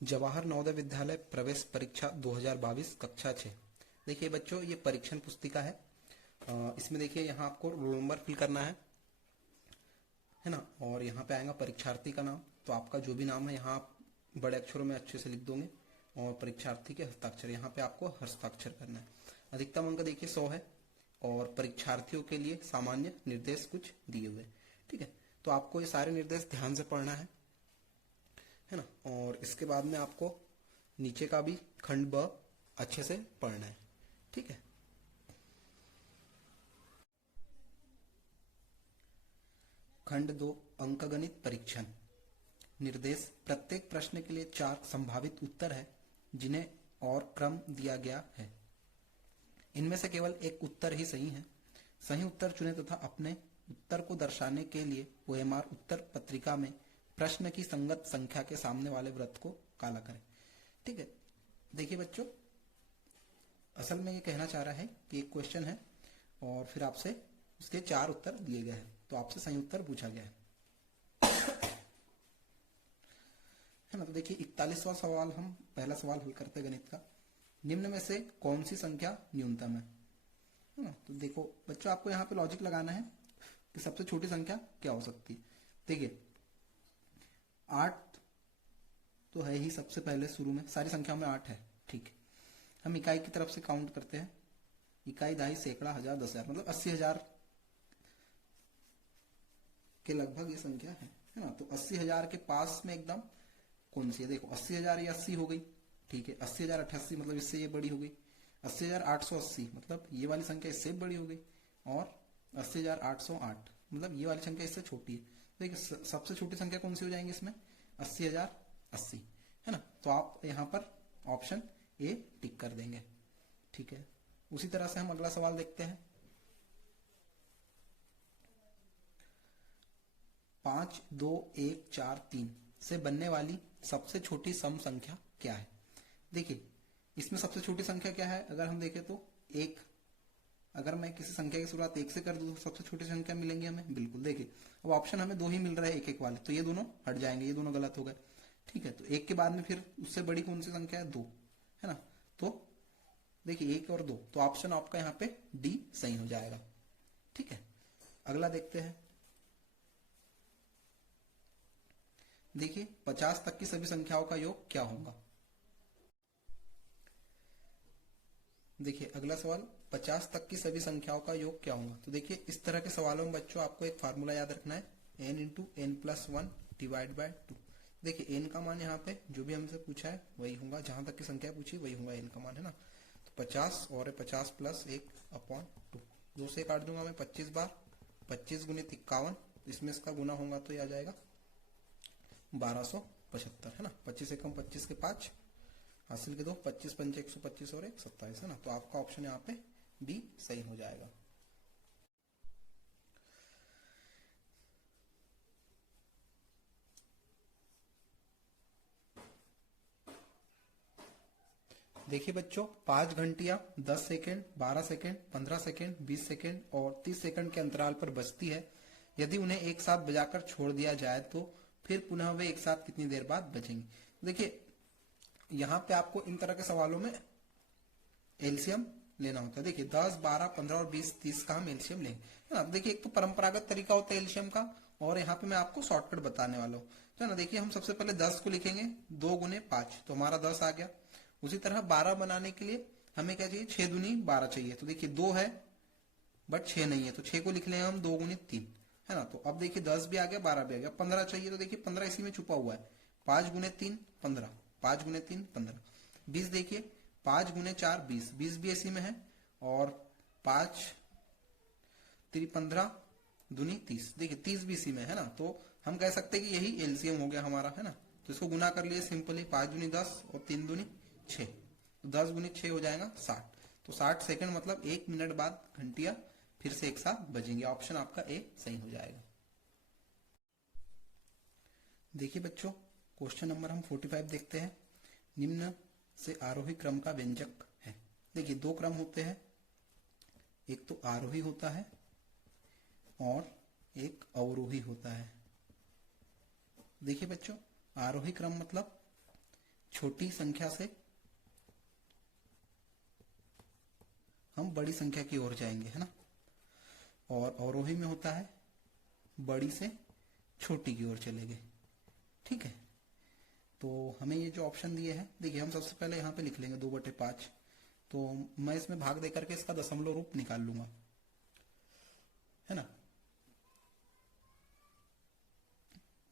जवाहर नवोदय विद्यालय प्रवेश परीक्षा 2022 कक्षा 6। देखिए बच्चों, ये परीक्षण पुस्तिका है। इसमें देखिए यहाँ आपको रोल नंबर फिल करना है ना। और यहाँ पे आएगा परीक्षार्थी का नाम। तो आपका जो भी नाम है यहाँ आप बड़े अक्षरों में अच्छे से लिख दोगे। और परीक्षार्थी के हस्ताक्षर, यहाँ पे आपको हस्ताक्षर करना है। अधिकतम अंक देखिए 100 है। और परीक्षार्थियों के लिए सामान्य निर्देश कुछ दिए हुए, ठीक है। तो आपको ये सारे निर्देश ध्यान से पढ़ना है ना। और इसके बाद में आपको नीचे का भी खंड ब अच्छे से पढ़ना है, ठीक है। खंड 2 अंकगणित परीक्षण। निर्देश: प्रत्येक प्रश्न के लिए 4 संभावित उत्तर है जिन्हें और क्रम दिया गया है। इनमें से केवल एक उत्तर ही सही है। सही उत्तर चुनें तथा अपने उत्तर को दर्शाने के लिए ओएमआर उत्तर पत्रिका में प्रश्न की संगत संख्या के सामने वाले वृत्त को काला करें, ठीक है। देखिए बच्चों, असल में ये कहना चाह रहा है कि एक क्वेश्चन है और फिर आपसे उसके 4 उत्तर दिए गए हैं, तो आपसे सही उत्तर पूछा गया है ना। तो देखिए 41वां सवाल, हम पहला सवाल हल करते हैं गणित का। निम्न में से कौन सी संख्या न्यूनतम है ना। तो देखो बच्चों, आपको यहाँ पे लॉजिक लगाना है कि सबसे छोटी संख्या क्या हो सकती है। देखिए 8 तो है ही सबसे पहले, शुरू में सारी संख्याओं में 8 है, ठीक है। हम इकाई की तरफ से काउंट करते हैं। इकाई, दहाई, सैकड़ा, हजार, 10,000, मतलब 80,000 के लगभग ये संख्या है ना। तो 80,000 के पास में एकदम कौन सी है। देखो 80,000 ये 80 हो गई, ठीक है। 80,088 मतलब इससे ये बड़ी हो गई। 80,880 मतलब ये वाली संख्या इससे बड़ी हो गई। और 80,808 मतलब ये वाली संख्या इससे छोटी है। देखिए सबसे छोटी संख्या कौन सी हो जाएंगी इसमें, 80,080 है ना। तो आप यहाँ पर ऑप्शन ए टिक कर देंगे, ठीक है। उसी तरह से हम अगला सवाल देखते हैं। 5, 2, 1, 4, 3 से बनने वाली सबसे छोटी सम संख्या क्या है। देखिए इसमें सबसे छोटी संख्या क्या है, अगर हम देखें तो 1। अगर मैं किसी संख्या की शुरुआत 1 से कर दूं तो सबसे छोटी संख्या मिलेंगी हमें, बिल्कुल। देखिए अब ऑप्शन हमें 2 ही मिल रहे हैं, एक एक वाले, तो ये दोनों हट जाएंगे, ये दोनों गलत हो गए, ठीक है। तो 1 के बाद में फिर उससे बड़ी कौन सी संख्या है, 2 है ना। तो देखिए 1 और 2, तो ऑप्शन आपका यहाँ पे डी सही हो जाएगा, ठीक है। अगला देखते हैं। देखिए 50 तक की सभी संख्याओं का योग क्या होगा। देखिए अगला सवाल, 50 तक की सभी संख्याओं का योग क्या होगा। तो देखिए इस तरह के सवालों में बच्चों आपको एक फार्मूला याद रखना है, n into n plus 1 divide by 2। देखिए n का मान यहाँ पे जो भी हमसे पूछा है वही होगा, जहां तक की संख्या पूछी वही होगा n का मान, है ना। तो 50 और 50 प्लस 1/2, 2 से काट दूंगा मैं 25 बार, 25 गुणित 51, इसमें इसका गुना होगा तो ये आ जाएगा 1275, है ना। 25 एकम 25 के 5 हासिल के 2, 25 पंचे 125 और 1 27, है ना। तो आपका ऑप्शन यहाँ पे बी सही हो जाएगा। देखिए बच्चों, 5 घंटियां 10 सेकेंड, 12 सेकेंड, 15 सेकेंड, 20 सेकेंड और 30 सेकेंड के अंतराल पर बजती है। यदि उन्हें एक साथ बजाकर छोड़ दिया जाए तो फिर पुनः वे एक साथ कितनी देर बाद बजेंगी। देखिए यहाँ पे आपको इन तरह के सवालों में एलसीएम लेना होता है। देखिए 10, 12, 15 और 20, 30 का हम एलसीएम लेंगे, है ना। देखिए एक तो परंपरागत तरीका होता है एलसीएम का, और यहाँ पे मैं आपको शॉर्टकट बताने वाला हूँ, है ना। देखिए हम सबसे पहले 10 को लिखेंगे, 2 गुने 5 तो हमारा 10 आ गया। उसी तरह 12 बनाने के लिए हमें क्या चाहिए, 6 दूनी 12 चाहिए। तो देखिए 2 है बट 6 नहीं है, तो 6 को लिख लेंगे हम 2 गुने 3, है ना। तो अब देखिए 10 भी आ गया, 12 भी आ गया, 15 चाहिए। तो देखिए 15 इसी में छुपा हुआ है, 5 गुने 3 15, 5 गुने 3 15। 20 देखिए 5 गुने 4 20, 20 भी इसी में है। और 5 3 15 दूनी 30, देखिए 30 भी इसी में है ना। तो हम कह सकते हैं कि यही एलसीएम हो गया हमारा, है ना। तो इसको गुना कर लिए सिंपली, 5 दूनी 10 और 3 दूनी 6, तो 10 गुनी 6 हो जाएगा 60। तो 60 सेकंड मतलब 1 मिनट बाद घंटियां फिर से एक साथ बजेंगे। ऑप्शन आपका ए सही हो जाएगा। देखिए बच्चों, क्वेश्चन नंबर हम 45 देखते हैं। निम्न से आरोही क्रम का व्यंजक है। देखिए 2 क्रम होते हैं, एक तो आरोही होता है और एक अवरोही होता है। देखिए बच्चों, आरोही क्रम मतलब छोटी संख्या से हम बड़ी संख्या की ओर जाएंगे, है ना। और अवरोही में होता है बड़ी से छोटी की ओर चलेंगे, ठीक है। तो हमें ये जो ऑप्शन दिए हैं, देखिए हम सबसे पहले यहाँ पे लिख लेंगे 2/5। तो मैं इसमें भाग देकर के इसका दशमलव रूप निकाल लूंगा, है ना।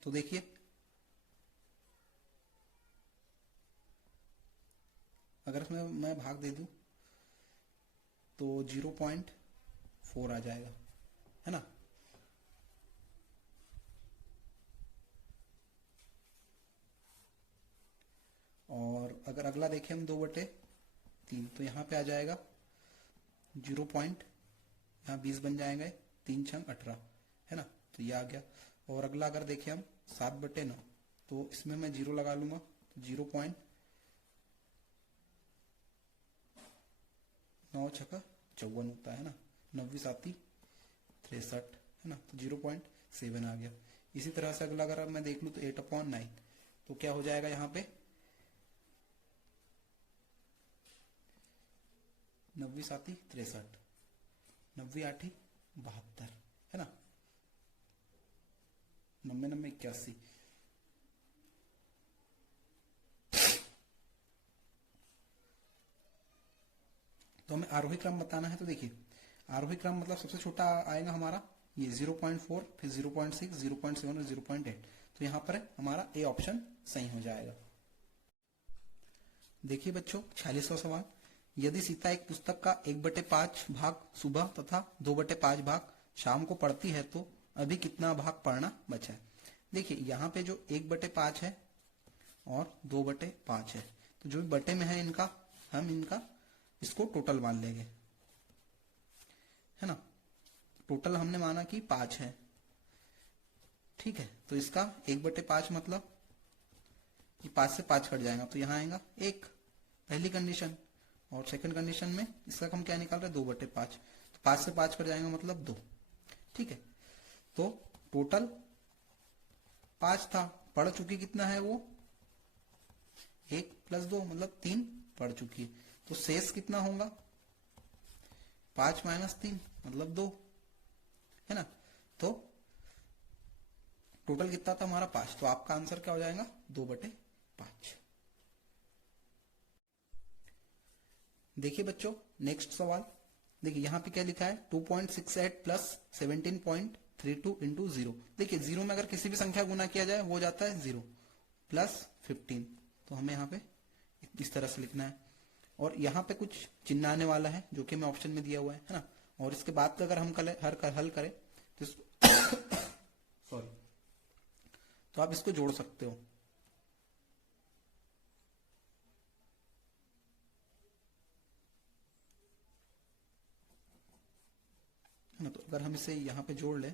तो देखिए अगर इसमें मैं भाग दे दूं तो 0.4 आ जाएगा, है ना। और अगर अगला देखें हम 2/3, तो यहाँ पे आ जाएगा 0 पॉइंट, यहाँ 20 बन जाएंगे, 3×6 = 18, है ना। तो ये आ गया। और अगला अगर देखें हम 7/9, तो इसमें मैं 0 लगा लूंगा, 0.9 × 6 = 54 होता है ना, 9×7 = 63, है ना। तो 0.7 आ गया। इसी तरह से अगला अगर मैं देख लूँ तो 8/9, तो क्या हो जाएगा यहाँ पे 9×7 = 63, 9×8 = 72, है ना। 9×9 = 81। तो हमें आरोही क्रम बताना है। तो देखिए आरोही क्रम मतलब सबसे छोटा आएगा हमारा ये 0.4, फिर 0.6, 0.7 और 0.8। तो यहाँ पर हमारा ए ऑप्शन सही हो जाएगा। देखिए बच्चों 46वां सवाल, यदि सीता एक पुस्तक का 1/5 भाग सुबह तथा 2/5 भाग शाम को पढ़ती है तो अभी कितना भाग पढ़ना बचा है। देखिए यहाँ पे जो 1/5 है और 2/5 है, तो जो भी बटे में है इनका हम इसको टोटल मान लेंगे, है ना। टोटल हमने माना कि 5 है, ठीक है। तो इसका 1/5 मतलब ये 5 से 5 कट जाएगा, तो यहाँ आएगा 1, पहली कंडीशन। और सेकंड कंडीशन में इसका हम क्या निकाल रहे हैं 2/5, तो 5 से 5 कट जाएगा मतलब 2, ठीक है। तो टोटल 5 था, पढ़ चुकी कितना है वो 1 + 2 मतलब 3 पढ़ चुकी है। तो शेष कितना होगा 5 - 3 मतलब 2, है ना। तो टोटल कितना था हमारा 5, तो आपका आंसर क्या हो जाएगा 2/5। देखिए बच्चों नेक्स्ट सवाल, देखिए यहाँ पे क्या लिखा है 2.68 + 17.32 × 0। देखिए 0 में अगर किसी भी संख्या गुना किया जाए वो जाता है 0 + 15। तो हमें यहाँ पे इस तरह से लिखना है। और यहाँ पे कुछ चिन्ह आने वाला है जो कि हमें ऑप्शन में दिया हुआ है ना। और इसके बाद का अगर हम हल करें तो सॉरी, तो आप इसको जोड़ सकते हो, है ना। तो अगर हम इसे यहाँ पे जोड़ ले,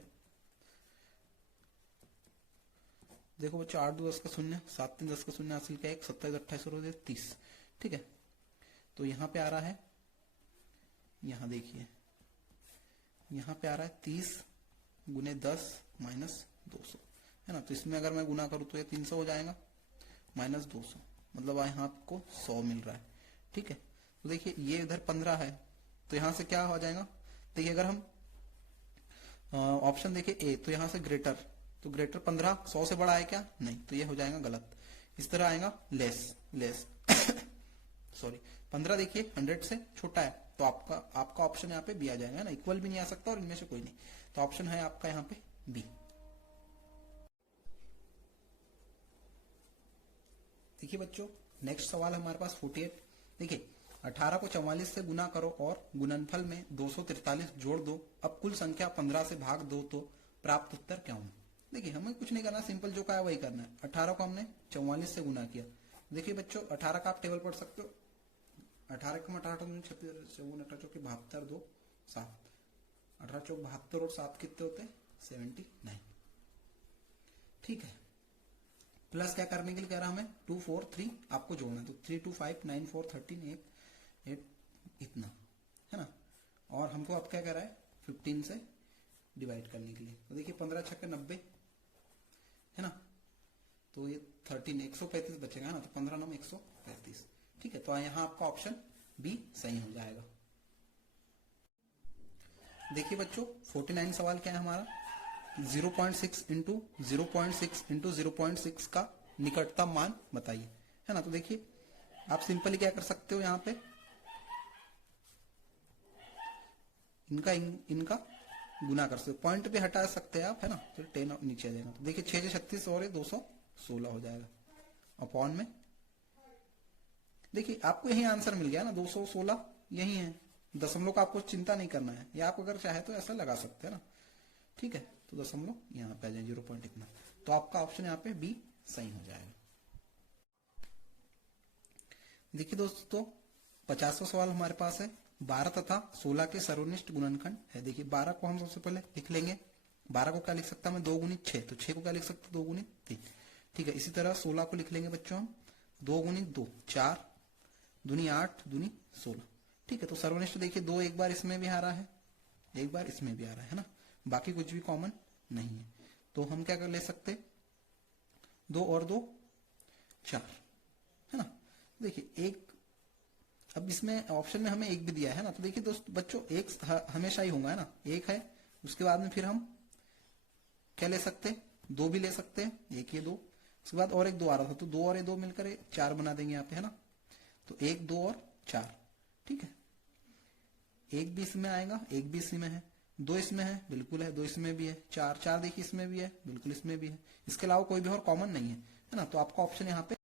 देखो बच्चों 8 2 10 का 0, 7 3 10 का 0, हासिल का 1, 27 28 और 30, ठीक है। तो यहाँ पे आ रहा है, यहाँ देखिए यहाँ पे आ रहा है 30 × 10 - 200, है ना। तो इसमें अगर मैं गुना करूँ तो ये 300 हो जाएगा -200, मतलब यहाँ आपको 100 मिल रहा है, ठीक है। तो देखिए ये इधर 15 है, तो यहाँ से क्या हो जाएगा, देखिए अगर हम ऑप्शन देखिए ए, तो यहाँ से ग्रेटर, तो ग्रेटर 15 100 से बड़ा है क्या, नहीं, तो ये हो जाएगा गलत। इस तरह आएगा लेस सॉरी 15 देखिए 100 से छोटा है, तो आपका ऑप्शन यहाँ पे बी आ जाएगा ना। इक्वल भी नहीं आ सकता और इनमें से कोई नहीं, तो ऑप्शन है आपका यहाँ पे बी। देखिए बच्चों नेक्स्ट सवाल हमारे पास 48। देखिए 18 को 44 से गुना करो और गुणनफल में 243 जोड़ दो, अब कुल संख्या 15 से भाग दो तो प्राप्त उत्तर क्या होगा। देखिए हमें कुछ नहीं करना, सिंपल जो का है वही करना है। 18 को हमने 44 से गुना किया, देखिए बच्चों 18 का आप टेबल पढ़ सकते हो, 18 का 18 36 18 चौके 72 2 7, 18 चौक 72 और 7 कितने होते हैं 79, ठीक है। प्लस क्या करने के लिए कह रहा हमें 2 4 3 आपको जोड़ना है, तो 3 2 5 9 4 13 8 इतना, है ना। और हमको अब क्या कह रहा है 15 से डिवाइड करने के लिए, तो देखिए 15 × 6 = 90, है ना। तो ये 13 135 बचेगा ना, तो 15 9 135। ठीक है, तो यहाँ आपका ऑप्शन बी सही हो जाएगा। देखिए बच्चों 49 सवाल क्या है हमारा, 0.6 इंटू 0.6 इंटू 0.6 का निकटतम मान बताइए, है ना। तो देखिए आप सिंपली क्या कर सकते हो, यहाँ पे इनका गुना कर सकते हो, पॉइंट पे हटा सकते हैं आप, है ना। तो 10 नीचे आ जाएगा। तो देखिए 6 से 36 और 216 हो जाएगा, अपॉन में देखिए आपको यही आंसर मिल गया ना, 216 यही है। दशमलव का आपको चिंता नहीं करना है, या आप अगर चाहे तो ऐसा लगा सकते हैं ना। ठीक है, तो दशमलव यहाँ पे आ जाए 0 पॉइंट इतना, तो आपका ऑप्शन यहाँ पे बी सही हो जाएगा। देखिए दोस्तों 50वां सवाल हमारे पास है, 12 तथा 16 के सर्वनिष्ठ गुणनखंड है। देखिए 12 को हम सबसे पहले लिख लेंगे, 12 को क्या लिख सकता मैं 2 गुणित 6, तो 6 को क्या लिख सकते 2 गुणित 3। ठीक है, इसी तरह 16 को लिख लेंगे बच्चों हम 2 गुणित 2 4 दूनी 8 दूनी 16। ठीक है, तो सर्वनिष्ठ देखिए 2 एक बार इसमें भी आ रहा है, एक बार इसमें भी आ रहा है ना, बाकी कुछ भी कॉमन नहीं है। तो हम क्या कर ले सकते, 2 और 2 4, है ना। देखिए एक, अब इसमें ऑप्शन में हमें एक भी दिया है ना, तो देखिए दोस्त बच्चों एक हमेशा ही होगा, है ना, एक है, उसके बाद में फिर हम क्या ले सकते हैं, 2 भी ले सकते हैं, एक ये 2, उसके बाद और एक 2 आ रहा था, तो 2 और ये 2 मिलकर 4 बना देंगे यहाँ पे, है ना। तो 1 2 और 4। ठीक है, एक भी इसमें आएगा, एक भी इसमें है, 2 इसमें है, बिल्कुल है, 2 इसमें भी है, 4 4 देखिए इसमें भी है, बिल्कुल इसमें भी है, इसके अलावा कोई भी और कॉमन नहीं है, है ना। तो आपका ऑप्शन यहाँ पे